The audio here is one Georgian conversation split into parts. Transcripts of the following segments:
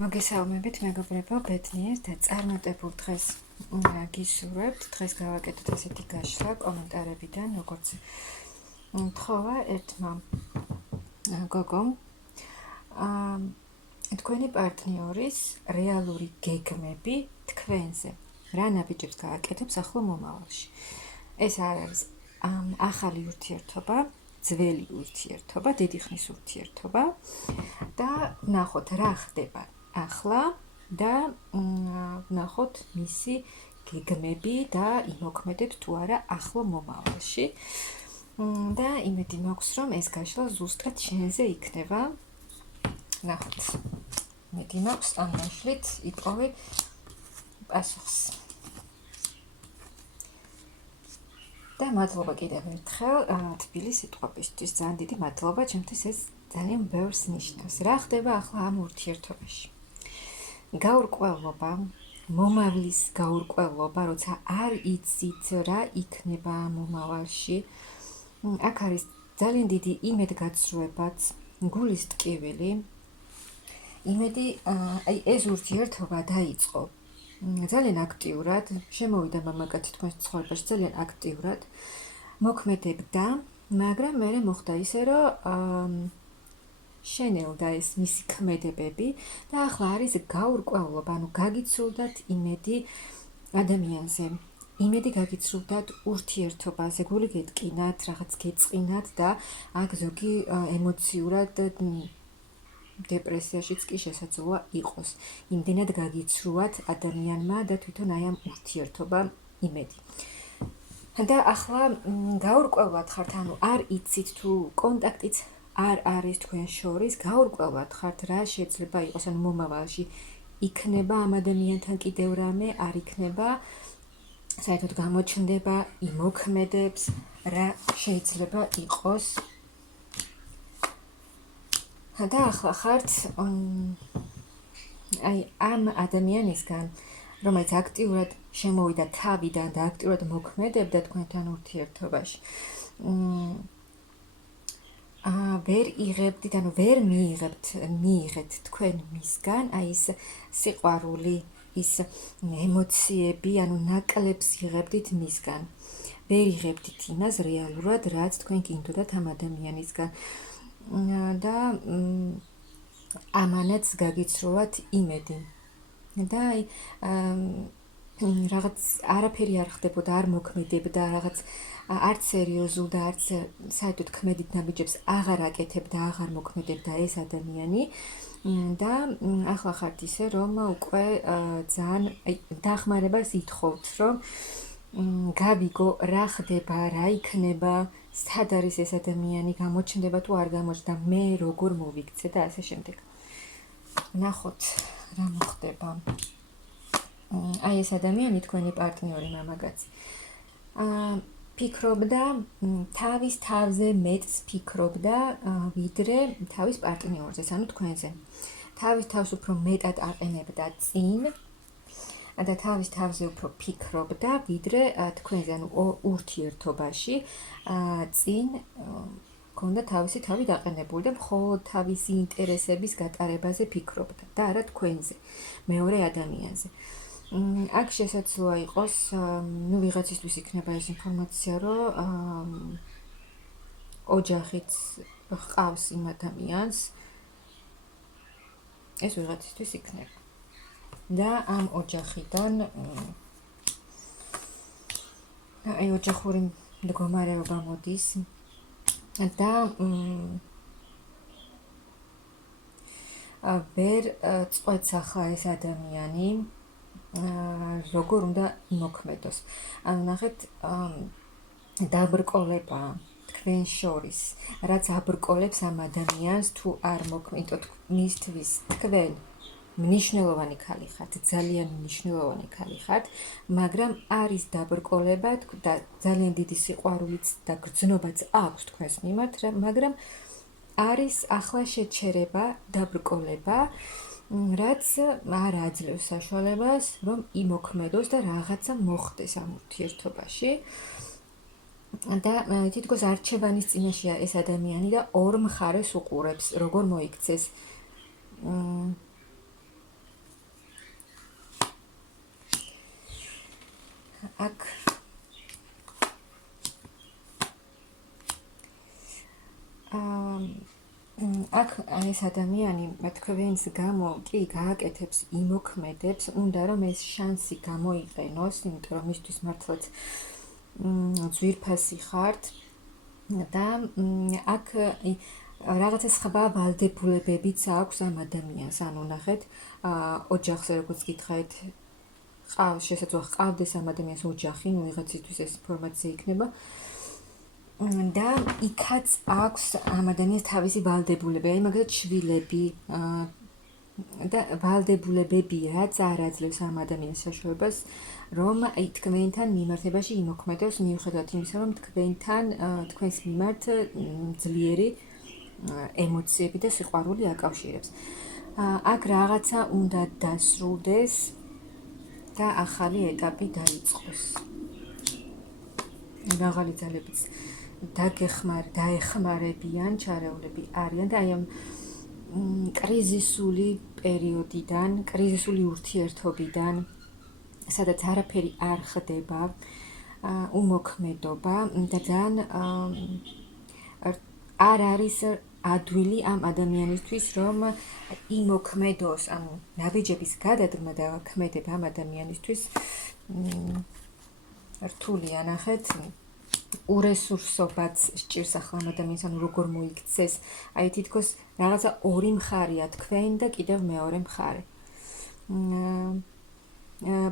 მოგესალმებით, მეგობრებო, ბედნიერ და წარმატებულ დღეს გისურვებთ. დღეს გავაკეთოთ ესეთი გაშლა კომენტარებიდან, როგორც თხოვა ერთმა გოგომ თქვენი პარტნიორის რეალური გეგმები თქვენზე. რა ნაბიჯებს გააკეთებს ახლო მომავალში. ეს არ არის ახალი ურთიერთობა, ძველი ურთიერთობა, დიდი ხნის ურთიერთობა და ნახოთ რა ხდება ახლა და ნახოთ მისი გეგმები და იმოქმედებს თუ არა ახლო მომავალში. და იმედი მაქვს, რომ ეს გაშლა ზუსტად შენზე იქნება. ნახოთ. იმედი მაქვს, ამ გაშლით იპოვე პასუხს. და მადლობა კიდევ ერთხელ თბილი სიტყვებისთვის. ძალიან დიდი მადლობა, ჩემთვის ეს ძალიან ბევრს ნიშნავს. რა ხდება ახლა ამ ურთიერთობაში? გაურკვევლობა, მომავლის გაურკვევლობა, როცა არ იცით რა იქნება მომავალში. აქ არის ძალიან დიდი იმედგაცრუებაც, გულის ტკივილი. იმედი, ეს ურთიერთობა დაიწყო ძალიან აქტიურად, შემოვიდა მამაკაცი თქვენს ცხოვრებაში ძალიან აქტიურად, მოქმედებდა, მაგრამ მერე მოხდა ისე, რომ შენელდა ეს მისი ქმედებები და ახლა არის გაურკვევლობა, ანუ გაგიცრუვდათ იმედი ადამიანზე. იმედი გაგიცრუვდათ ურთიერთობაზე, გული გეტკინათ, რაღაც გეწყინათ და აქ ზოგი ემოციურად დეპრესიაშიც კი შესაძლოა იყოს. იმდენად გაგიცრუათ ადამიანმა და თვითონ აი ამ ურთიერთობამ იმედი. და ახლა გაურკვევლად ხართ, ანუ არ იცით თუ კონტაქტიც არ არის თქვენ შორის, გაურკვევლად ხართ რა შეიძლება იყოს, ანუ მომავალში იქნება ამ ადამიანთან კიდევ რამე, არ იქნება, საერთოდ გამოჩნდება, იმოქმედებს, რა შეიძლება იყოს. და ახლა ხართ აი ამ ადამიანისგან, რომელიც აქტიურად შემოვიდა თავიდან და აქტიურად მოქმედებდა თქვენთან ურთიერთობაში. ვერ იღებდით, ანუ ვერ მიიღეთ თქვენ მისგან აი ეს სიყვარული, ის ემოციები, ანუ ნაკლებს იღებდით მისგან. ვერ იღებდით იმას რეალურად, რაც თქვენ გინდოდათ ამ ადამიანისგან. და ამანაც გაგიცრუათ იმედი. და აი რაღაც არაფერი არ ხდებოდა, არ მოქმედებდა, რაღაც არც სერიოზულ და არც საერთოდ ქმედით ნაბიჯებს აღარ აკეთებდა, აღარ მოქმედებდა ეს ადამიანი. და ახლა ხართ ისე, რომ უკვე ძალიან დახმარებას ითხოვთ, რომ გავიგო რა ხდება, რა იქნება, სად არის ეს ადამიანი, გამოჩნდება თუ არ გამოჩნდება, მე როგორ მოვიქცე და ასე შემდეგ. ნახოთ რა მოხდება. აი ეს ადამიანი, თქვენი პარტნიორი მამაკაცი, ფიქრობდა თავის თავზე მეტს ფიქრობდა ვიდრე თავის პარტნიორზე, ანუ თქვენზე. თავის თავს უფრო მეტად აყენებდა წინ და თავის თავზე უფრო ფიქრობდა ვიდრე თქვენზე, ანუ ურთიერთობაში წინ ქონდა თავისი თავი დაყენებული და მხოლოდ თავისი ინტერესების გატარებაზე ფიქრობდა და არა თქვენზე, მეორე ადამიანზე. აქ შესაძლოა იყოს, ну ვიღაცისთვის იქნება ეს ინფორმაცია, რომ ოჯახიც ჰყავს იმ ადამიანს. ეს ვიღაცისთვის იქნება. და ამ ოჯახიდან აი ოჯახური მდგომარეობა მოდის და ვერ წყვეტს ახლა ეს ადამიანი როგორ უნდა იმოქმედოს. ანუ ნახეთ, დაბრკოლება თქვენ შორის, რაც აბრკოლებს ამ ადამიანს თუ არ მოქმედოთ მისთვის თქვენ მნიშვნელოვანი ქალი ხართ, ძალიან მნიშვნელოვანი ქალი ხართ, მაგრამ არის დაბრკოლება და ძალიან დიდი სიყვარულიც და გრძნობაც აქვს თქვენს მიმართ, მაგრამ არის ახლა შეჩერება, დაბრკოლება, რაც არ აძლევს საშუალებას, რომ იმოქმედოს და რაღაცა მოხდეს ამ ურთიერთობაში. და თითქოს არჩევანის წინაშეა ეს ადამიანი და ორ მხარეს უყურებს, როგორ მოიქცეს. აქ ეს ადამიანი თქვენს გამო კი გააკეთებს, იმოქმედებს, უნდა რომ ეს შანსი გამოიყენოს, იმიტომ რომ მისთვის მართლაც ძვირფასი ხართ და აქ რაღაცა სხვა ვალდებულებებიც აქვს ამ ადამიანს. ანუ ნახეთ, ოჯახზე როგორც გითხარით, შესაძლოა ჰყავდეს ამ ადამიანს ოჯახი, ნუ ვიღაცისთვის ეს ინფორმაცია იქნება. და იქაც აქვს ამ ადამიანს თავისი ვალდებულებები, მაგალითად შვილები და ვალდებულებები, რაც არ აძლევს ამ ადამიანს საშუალებას, რომ თქვენთან მიმართებაში იმოქმედოს, მიუხედავად იმისა, რომ თქვენს მიმართ ძლიერი ემოციები და სიყვარული აკავშირებს. აქ რაღაცა უნდა დასრულდეს და ახალი ეტაპი დაიწყოს. მაღალი ძალებიც დაეხმარებიან, ჩარეულები არიან და აი ამ კრიზისული პერიოდიდან, კრიზისული ურთიერთობიდან, სადაც არაფერი არ ხდება, უმოქმედობა და ძალიან არ არის ადვილი ამ ადამიანისთვის, რომ იმოქმედოს, ანუ ნაბიჯების გადადგმა და ქმედება ამ ადამიანისთვის რთულია, ნახეთ, ურესურსობაც სჭირს ახლა ამ ადამიანს, ანუ როგორ მოიქცეს, აი თითქოს რაღაცა ორი მხარეა თქვენ და კიდევ მეორე მხარე.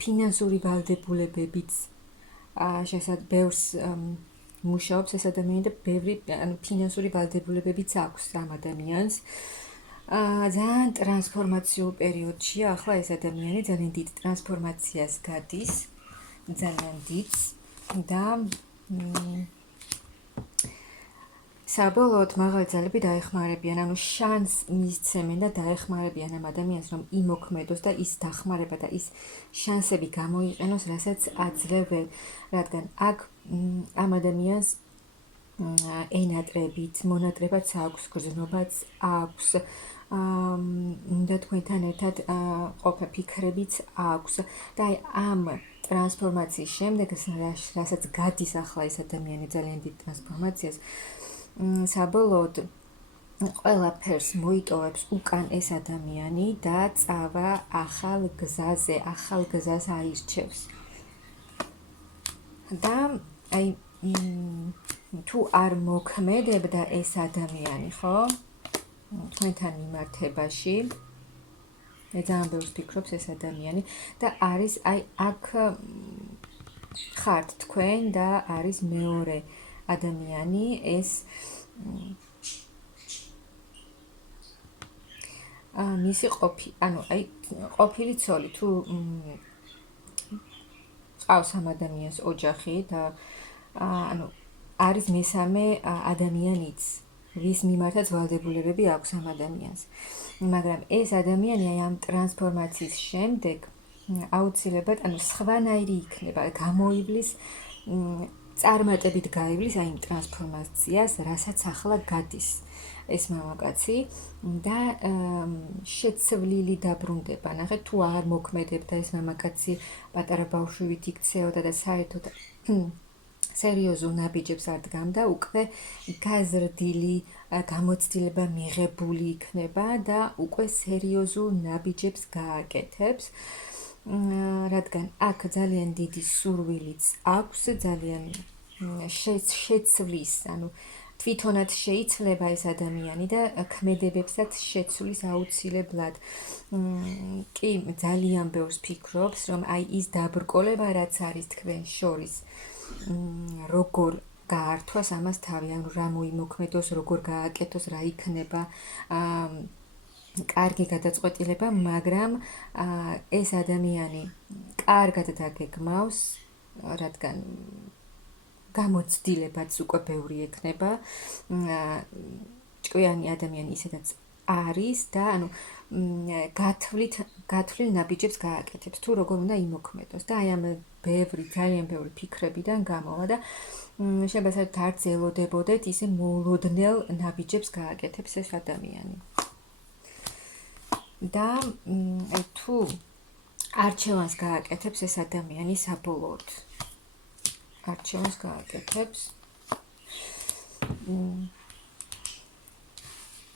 ფინანსური ვალდებულებებიც ბევრს მუშაობს ეს ადამიანი და ბევრი ფინანსური ვალდებულებებიც აქვს ამ ადამიანს. ძალიან ტრანსფორმაციულ პერიოდშია ახლა ეს ადამიანი, ძალიან დიდ ტრანსფორმაციას გადის, ძალიან დიდს და საბოლოოდ მაღალი ძალები დაეხმარებიან, ანუ შანსს მისცემენ და დაეხმარებიან ამ ადამიანს, რომ იმოქმედოს და ის დახმარება და ის შანსები გამოიყენოს, რასაც აძლევენ, რადგან აქ ამ ადამიანს ენატრებით, მონატრებაც აქვს, გრძნობაც აქვს, უნდა თქვენთან ერთად ყოფა ფიქრებიც აქვს და აი ამ ტრანსფორმაციის შემდეგ, რასაც გადის ახლა ეს ადამიანი ძალიან დიდ ტრანსფორმაციას, საბოლოოდ ყველაფერს მოიტოვებს უკან ეს ადამიანი და წავა ახალ გზაზე, ახალ გზას აირჩევს. და აი თუ არ მოქმედებდა ეს ადამიანი, ხო? თქვენთან მიმართებაში, ძალიან ბევრს ფიქრობს ეს ადამიანი და არის აი აქ ხართ თქვენ და არის მეორე ადამიანი, ეს მისი ყოფილი ცოლი, თუ ყავს ამ ადამიანს ოჯახი და არის მესამე ადამიანიც, ვის მიმართაც ვალდებულებები აქვს ამ ადამიანს. მაგრამ ეს ადამიანი აი ამ ტრანსფორმაციის შემდეგ აუცილებლად, სხვანაირი იქნება, გამოივლის, წარმატებით გაივლის აი იმ ტრანსფორმაციას, რასაც ახლა გადის ეს მამაკაცი და შეცვლილი დაბრუნდება. ნახეთ, თუ არ მოქმედებდა ეს მამაკაცი, პატარა ბავშვივით იქცეოდა და საერთოდ სერიოზულ ნაბიჯებს არ დგამდა, უკვე გაზრდილი გამოცდილება მიღებული იქნება და უკვე სერიოზულ ნაბიჯებს გააკეთებს, რადგან აქ ძალიან დიდი სურვილიც აქვს, ძალიან შეცვლის, თვითონაც შეიცვლება ეს ადამიანი და ქმედებებსაც შეცვლის აუცილებლად. კი, ძალიან ბევრს ფიქრობს, რომ აი ის დაბრკოლება, რაც არის თქვენ შორის, როგორ გაართვას ამას თავი, რა მოიმოქმედოს, როგორ გააკეთოს, რა იქნება კარგი გადაწყვეტილება, მაგრამ ეს ადამიანი კარგად დაგეგმავს, რადგან გამოცდილებაც უკვე ბევრი ექნება, ჭკვიანი ადამიანი ისედაც არის და გათვლილ ნაბიჯებს გააკეთებს, თუ როგორ უნდა იმოქმედოს და აი ამ ძალიან ბევრი ფიქრებიდან გამოვა და შეიძლება საერთოდ არც ელოდებოდეთ ისე მოულოდნელ ნაბიჯებს გააკეთებს ეს ადამიანი. და თუ არჩევანს გააკეთებს ეს ადამიანი საბოლოოდ, არჩევანს გააკეთებს,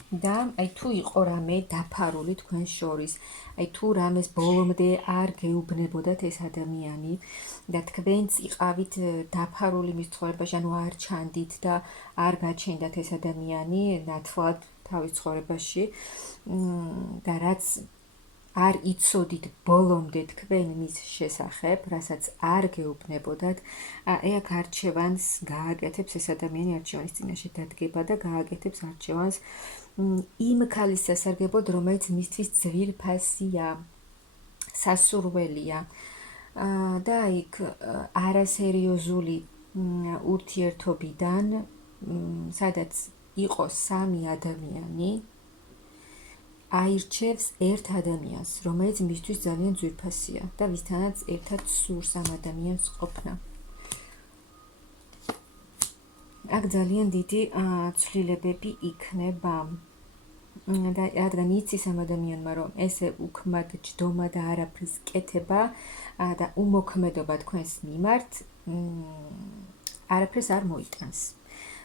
და აი თუ იყო რამე დაფარული თქვენ შორის, აი თუ რამეს ბოლომდე არ გეუბნებოდათ ეს ადამიანი და თქვენც იყავით დაფარული მის ცხოვრებაში, ანუ არ ჩანდით და არ გაჩენდათ ეს ადამიანი ნათლად თავის ცხოვრებაში და რაც არ იცოდით ბოლომდე თქვენ მის შესახებ, რასაც არ გეუბნებოდათ, აი აქ არჩევანს გააკეთებს ეს ადამიანი, არჩევანის წინაშე დადგება და გააკეთებს არჩევანს იმ ქალის სასარგებლოდ, რომელიც მისთვის ძვირფასია, სასურველია და იქ არასერიოზული ურთიერთობიდან, სადაც იყო სამი ადამიანი, აირჩევს ერთ ადამიანს, რომელიც მისთვის ძალიან ძვირფასია და ვისთანაც ერთად სურს ამ ადამიანს ყოფნა. აქ ძალიან დიდი ცვლილებები იქნება და რადგან იცის ამ ადამიანმა, რომ ესე უქმად ჯდომა და არაფრის კეთება და უმოქმედობა თქვენს მიმართ არაფერს არ მოიტანს.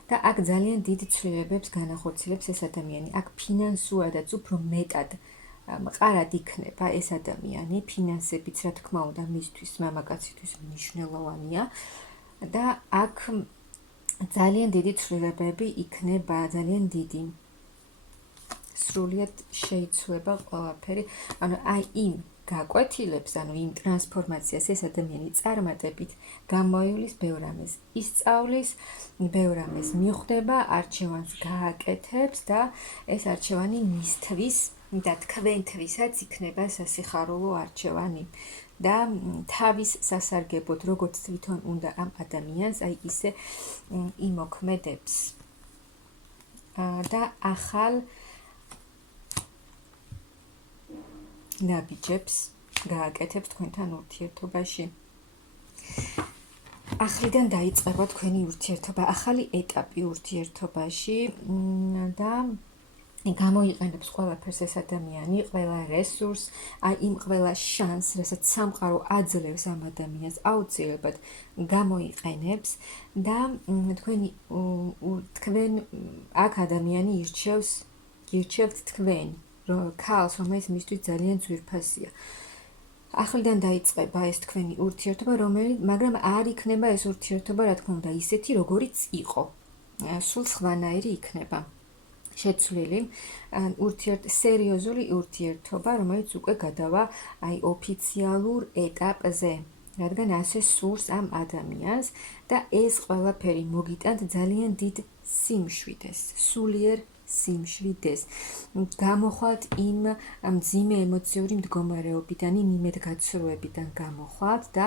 და აქ ძალიან დიდ ცვლილებებს განახორციელებს ეს ადამიანი. აქ ფინანსურადაც უფრო მეტად მყარად იქნება ეს ადამიანი, ფინანსებიც რა თქმა უნდა მისთვის, მამაკაცისთვის მნიშვნელოვანია და აქ ძალიან დიდი ცვლილებები იქნება, ძალიან დიდი. სრულიად შეიცვლება ყველაფერი, ანუ აი იმ გაკვეთილებს, ანუ იმ ტრანსფორმაციას ეს ადამიანი წარმატებით გამოივლის, ბევრ რამეს ისწავლის, ბევრ რამეს მიხვდება, არჩევანს გააკეთებს და ეს არჩევანი მისთვის და თქვენთვისაც იქნება სასიხარულო არჩევანი და თავის სასარგებლოდ, როგორც თვითონ უნდა ამ ადამიანს, აი ისე იმოქმედებს და ახალ ნაბიჯებს გააკეთებს თქვენთან ურთიერთობაში. ახლიდან დაიწყება თქვენი ურთიერთობა, ახალი ეტაპი ურთიერთობაში და გამოიყენებს ყველაფერს ეს ადამიანი, ყველა რესურსს, აი იმ ყველა შანსს, რასაც სამყარო აძლევს ამ ადამიანს, აუცილებლად გამოიყენებს და თქვენ აქ ადამიანი ირჩევთ თქვენ ქალს, რომელიც მისთვის ძალიან ძვირფასია. ახლიდან დაიწყება ეს თქვენი ურთიერთობა, მაგრამ არ იქნება ეს ურთიერთობა, რა თქმა უნდა, ისეთი, როგორიც იყო. სულ სხვანაირი იქნება. შეცვლილი, სერიოზული ურთიერთობა, რომელიც უკვე გადავა აი ოფიციალურ ეტაპზე, რადგან ასე სურს ამ ადამიანს და ეს ყველაფერი მოგიტანთ ძალიან დიდ სიმშვიდეს, სულიერ სიმშვიდეს. გამოხვალთ იმ მძიმე ემოციური მდგომარეობიდან, იმ იმედგაცრუებიდან გამოხვალთ და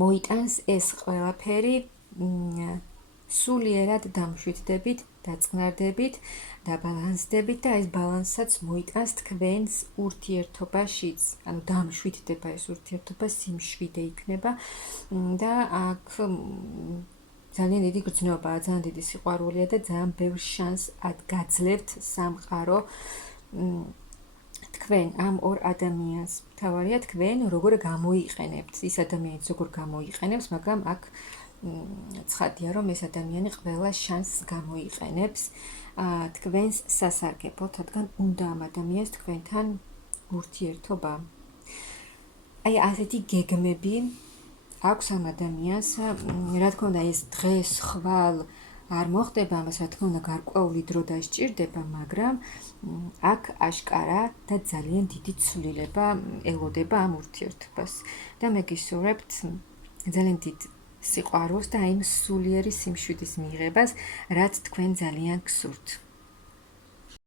მოიტანს ეს ყველაფერი სულიერად დამშვიდდებით, დაწყნარდებით, დაბალანსდებით და ეს ბალანსაც მოიტანს თქვენს ურთიერთობაშიც. ანუ დამშვიდდება ეს ურთიერთობა, სიმშვიდე იქნება და აქ ძალიან დიდი გრძნობაა, ძალიან დიდი სიყვარულია და ძალიან ბევრ შანსს გაძლევთ სამყარო თქვენ ამ ორ ადამიანს. მთავარია თქვენ როგორ გამოიყენებთ, ის ადამიანიც როგორ გამოიყენებს, მაგრამ აქ ცხადია, რომ ეს ადამიანი ყველა შანსს გამოიყენებს თქვენს სასარგებლოდ, რადგან უნდა ამ ადამიანს თქვენთან ურთიერთობა. აი ასეთი გეგმები აქვს ამ ადამიანს, რა თქმა უნდა, ეს დღეს ხვალ არ მოხდება, ამას რა თქმა უნდა გარკვეული დრო დასჭირდება, მაგრამ აქ აშკარა და ძალიან დიდი ცვლილება ელოდება ამ ურთიერთობას და მე გისურვებთ ძალიან დიდ სიყვარულს და იმ სულიერი სიმშვიდის მიღებას, რაც თქვენ ძალიან გსურთ.